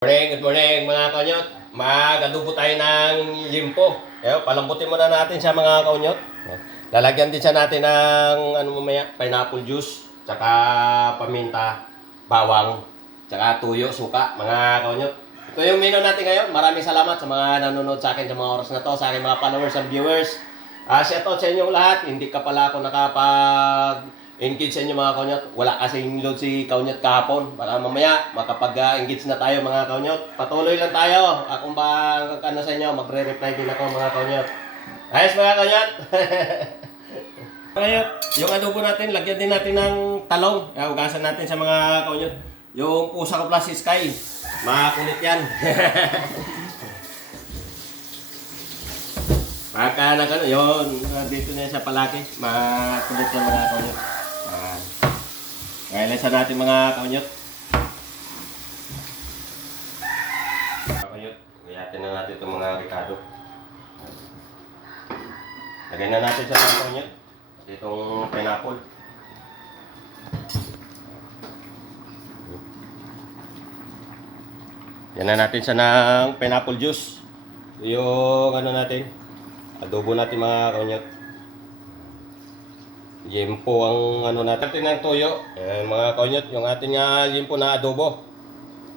Good morning mga kaunyot. Mag-adobo tayo ng limpo. Kaya palambutin muna natin siya mga kaunyot. Lalagyan din siya natin ng mamaya, pineapple juice, tsaka paminta, bawang, tsaka tuyo, suka mga kaunyot. Ito yung menu natin ngayon. Maraming salamat sa mga nanonood sa akin sa mga oras na to, sa aking mga followers and viewers. Shout out sa inyong lahat. Hindi ka pala ako nakapag-engage sa inyo mga kaunyot. Wala kasing load si kaunyot kahapon. Baka mamaya makapag-engage na tayo mga kaunyot. Patuloy lang tayo. Kung ba ano sa inyo, magre-reply din ako mga kaunyot. Ayos mga kaunyot. Kaunyot, yung adobo natin, lagyan din natin ng talong. Ugasan natin sa mga kaunyot. Yung pusa ko plus si Sky. Makulit yan. Pagka na gano'n, yun, dito na siya palagi. Makulit yan mga kaunyot. Ngayon sa natin mga kaunyot. Kaunyot, gayatin na natin itong mga ricado. Lagyan na natin sa mga kaunyot. Itong pineapple. Yan na natin siya ng pineapple juice. Yung ano natin, adobo natin mga kaunyot. Yempo ang ano natin ng toyo. Ayan mga kaunyot, yung ating yempo na adobo.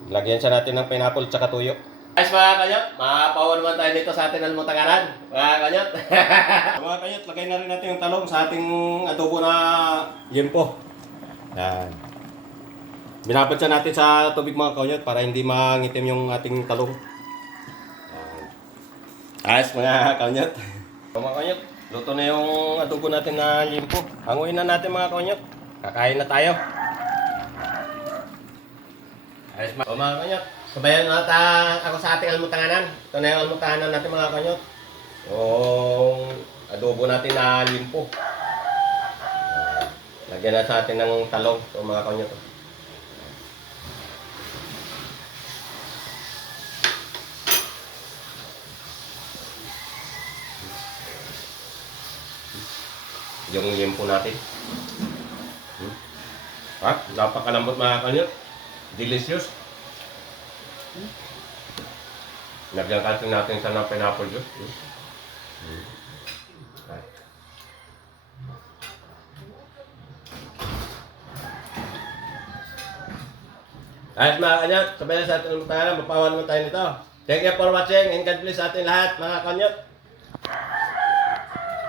Lagyan siya natin ng pineapple tsaka toyo. Guys mga kaunyot, mapawan naman tayo dito sa ating almutanganan. Mga kaunyot. Mga kaunyot, lagay na rin natin yung talong sa ating adobo na yempo. Ayan. Binabansa natin sa tubig mga kaunyot para hindi mangitim yung ating talong. Ayos mga kaunyot. Mga kaunyot, luto na yung adobo natin na limpo. Hanguin na natin mga kaunyot. Kakain na tayo. Ayos mga kaunyot. Sabayan na ako sa ating almutanganan. Ito na yung almutanganan natin mga kaunyot. Yung adobo natin na limpo. Lagyan na sa atin ng talong. Ito mga kaunyot. Yung limpo natin. Napakalambot mga kaunyot. Delicious. Lagyan natin sa ng pineapple juice. Ayos mga kaunyot, sabayan sa ating almutanganan, mapawan naman tayo nito. Thank you for watching and God bless sa ating lahat mga kaunyot.